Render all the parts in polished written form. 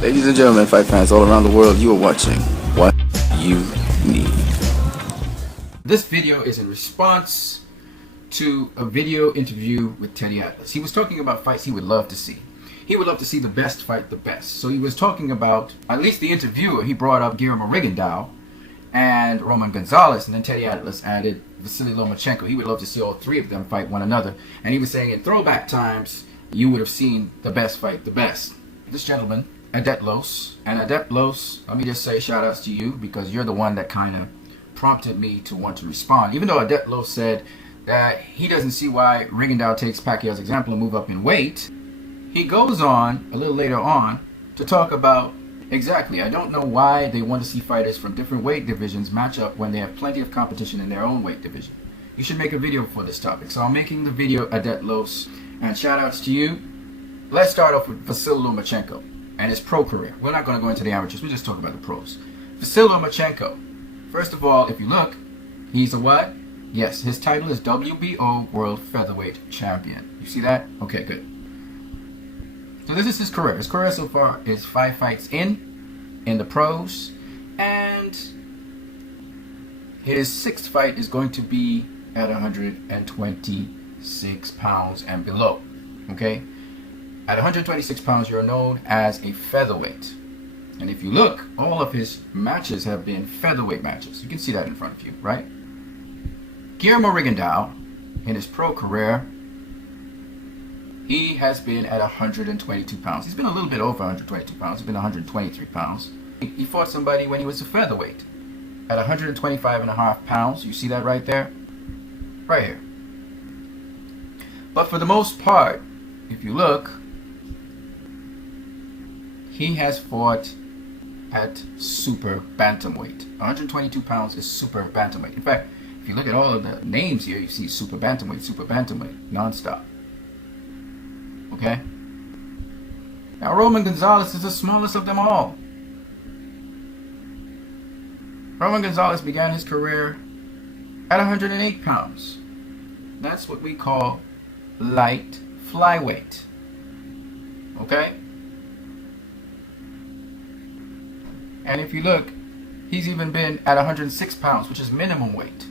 Ladies and gentlemen, fight fans all around the world, you are watching What You Need. This video is in response to a video interview with Teddy Atlas. He was talking about fights he would love to see. He would love to see the best fight the best. So he was talking about, at least the interviewer, he brought up Guillermo Rigondeaux and Roman Gonzalez, and then Teddy Atlas added Vasily Lomachenko. He would love to see all three of them fight one another. And he was saying in throwback times, you would have seen the best fight the best. This gentleman, Adept Los, and Adept Los, let me just say shout outs to you because you're the one that kind of prompted me to want to respond. Even though Adept Los said that he doesn't see why Rigondeaux takes Pacquiao's example and move up in weight, he goes on a little later on to talk about exactly, I don't know why they want to see fighters from different weight divisions match up when they have plenty of competition in their own weight division. You should make a video for this topic. So I'm making the video, Adept Los, and shout outs to you. Let's start off with Vasily Lomachenko and his pro career. We're not going to go into the amateurs, we just talk about the pros. Vasily Lomachenko, first of all, if you look, he's a what? Yes, his title is WBO World Featherweight Champion. You see that? Okay, good. So this is his career. His career so far is 5 fights in the pros, and his 6th fight is going to be at 126 pounds and below. Okay? At 126 pounds, you're known as a featherweight. And if you look, all of his matches have been featherweight matches. You can see that in front of you, right? Guillermo Rigondeaux, in his pro career, he has been at 122 pounds. He's been a little bit over 122 pounds. He's been 123 pounds. He fought somebody when he was a featherweight at 125.5 pounds. You see that right there? Right here. But for the most part, if you look, he has fought at super bantamweight. 122 pounds is super bantamweight. In fact, if you look at all of the names here, you see super bantamweight, non-stop. Okay? Now Roman Gonzalez is the smallest of them all. Roman Gonzalez began his career at 108 pounds. That's what we call light flyweight. Okay? And if you look, he's even been at 106 pounds, which is minimum weight.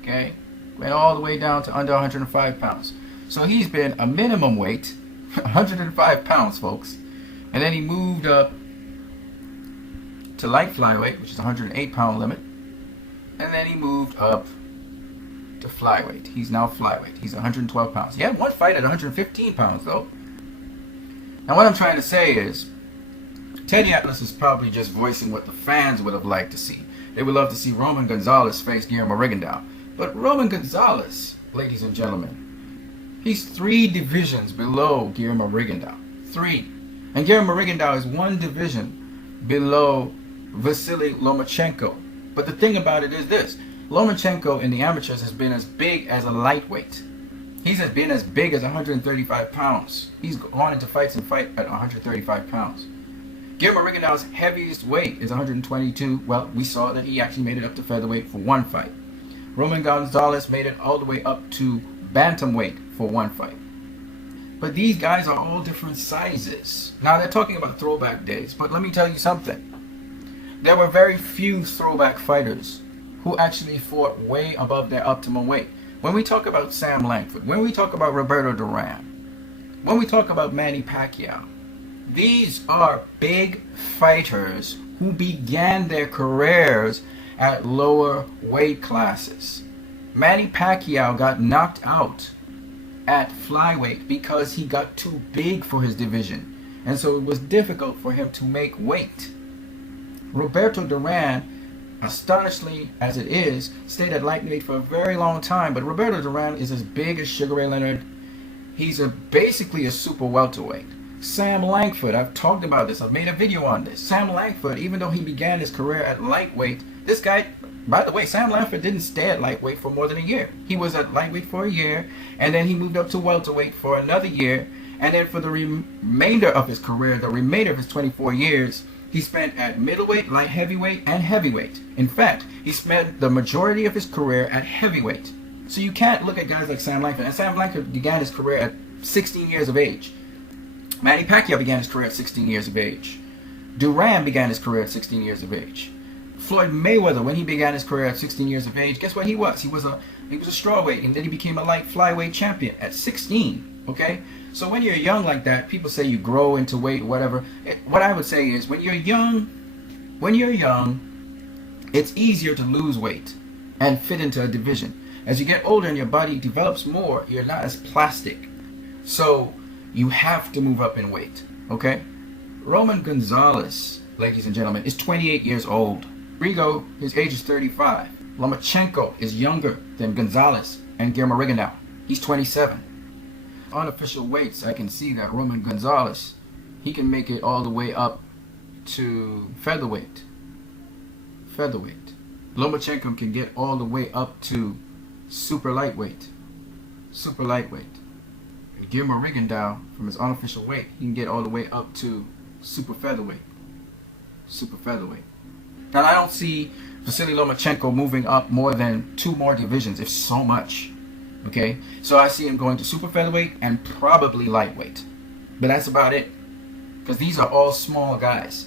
Okay? Went all the way down to under 105 pounds. So he's been a minimum weight, 105 pounds, folks. And then he moved up to light flyweight, which is 108 pound limit. And then he moved up to flyweight. He's now flyweight. He's 112 pounds. He had one fight at 115 pounds, though. Now what I'm trying to say is, Teddy Atlas is probably just voicing what the fans would have liked to see. They would love to see Roman Gonzalez face Guillermo Rigondeaux. But Roman Gonzalez, ladies and gentlemen, he's 3 divisions below Guillermo Rigondeaux. 3. And Guillermo Rigondeaux is 1 division below Vasily Lomachenko. But the thing about it is this. Lomachenko in the amateurs has been as big as a lightweight. He's been as big as 135 pounds. He's gone into fights and fight at 135 pounds. Guillermo Rigondeaux's heaviest weight is 122. Well, we saw that he actually made it up to featherweight for 1 fight. Roman Gonzalez made it all the way up to bantamweight for 1 fight. But these guys are all different sizes. Now they're talking about throwback days, but let me tell you something. There were very few throwback fighters who actually fought way above their optimum weight. When we talk about Sam Langford, when we talk about Roberto Duran, when we talk about Manny Pacquiao, these are big fighters who began their careers at lower weight classes. Manny Pacquiao got knocked out at flyweight because he got too big for his division, and so it was difficult for him to make weight. Roberto Duran, astonishingly as it is, stayed at lightweight for a very long time, but Roberto Duran is as big as Sugar Ray Leonard. He's basically a super welterweight. Sam Langford, I've talked about this, I've made a video on this. Sam Langford, even though he began his career at lightweight, this guy, by the way, Sam Langford didn't stay at lightweight for more than a year. He was at lightweight for a year, and then he moved up to welterweight for another year, and then for the remainder of his career, the remainder of his 24 years, he spent at middleweight, light heavyweight, and heavyweight. In fact, he spent the majority of his career at heavyweight. So you can't look at guys like Sam Langford. And Sam Langford began his career at 16 years of age. Manny Pacquiao began his career at 16 years of age. Duran began his career at 16 years of age. Floyd Mayweather, when he began his career at 16 years of age, guess what he was? He was a strawweight, and then he became a light flyweight champion at 16. Okay, so when you're young like that, people say you grow into weight, whatever. What I would say is, when you're young, it's easier to lose weight and fit into a division. As you get older and your body develops more, you're not as plastic. So you have to move up in weight. Okay, Roman Gonzalez, ladies and gentlemen, is 28 years old. Rigo, his age is 35. Lomachenko is younger than Gonzalez and Guillermo Rigondeaux. He's 27. Unofficial weights, I can see that Roman Gonzalez, he can make it all the way up to featherweight. Lomachenko can get all the way up to super lightweight. And Guillermo Rigondeaux, from his unofficial weight, he can get all the way up to super featherweight. Now, I don't see Vasily Lomachenko moving up more than 2 more divisions, if so much. Okay, so I see him going to super featherweight and probably lightweight, but that's about it, because these are all small guys.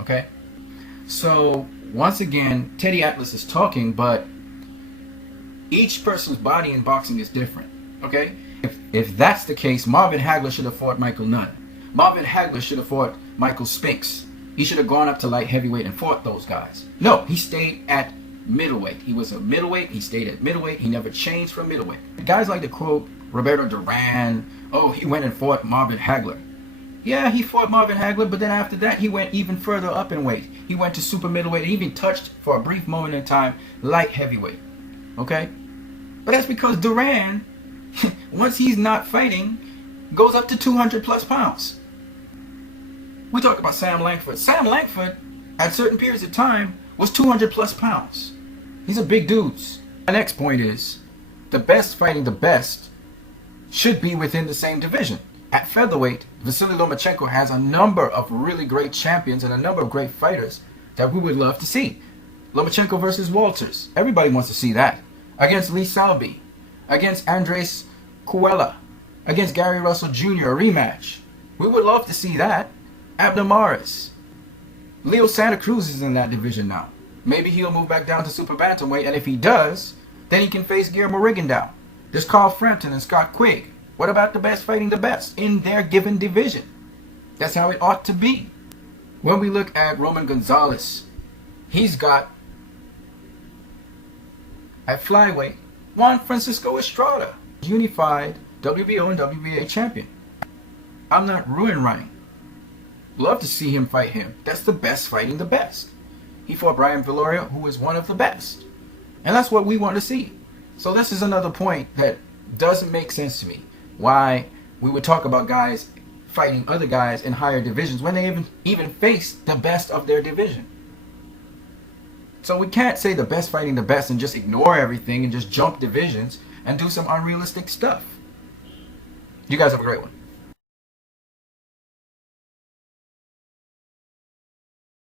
Okay, so once again, Teddy Atlas is talking, but each person's body in boxing is different. Okay, if that's the case, Marvin Hagler should have fought Michael Nunn. Marvin Hagler should have fought Michael Spinks. He should have gone up to light heavyweight and fought those guys. No, he stayed at middleweight. He was a middleweight. He stayed at middleweight. He never changed from middleweight. Guys like to quote Roberto Duran. Oh, he went and fought Marvin Hagler. Yeah, he fought Marvin Hagler, but then after that, he went even further up in weight. He went to super middleweight. He even touched, for a brief moment in time, light heavyweight. Okay? But that's because Duran, once he's not fighting, goes up to 200 plus pounds. We talk about Sam Langford. Sam Langford, at certain periods of time, was 200 plus pounds. These are big dudes. My next point is, the best fighting the best should be within the same division. At featherweight, Vasily Lomachenko has a number of really great champions and a number of great fighters that we would love to see. Lomachenko versus Walters. Everybody wants to see that. Against Lee Selby. Against Andres Cuella. Against Gary Russell Jr., a rematch. We would love to see that. Abner Maris. Leo Santa Cruz is in that division now. Maybe he'll move back down to super bantamweight, and if he does, then he can face Guillermo Rigondeaux. There's Carl Frampton and Scott Quigg. What about the best fighting the best in their given division? That's how it ought to be. When we look at Roman Gonzalez, he's got, at flyweight, Juan Francisco Estrada, unified WBO and WBA champion. I'm not running. Love to see him fight him. That's the best fighting the best. He fought Brian Viloria, who is one of the best. And that's what we want to see. So this is another point that doesn't make sense to me. Why we would talk about guys fighting other guys in higher divisions when they even face the best of their division. So we can't say the best fighting the best and just ignore everything and just jump divisions and do some unrealistic stuff. You guys have a great one.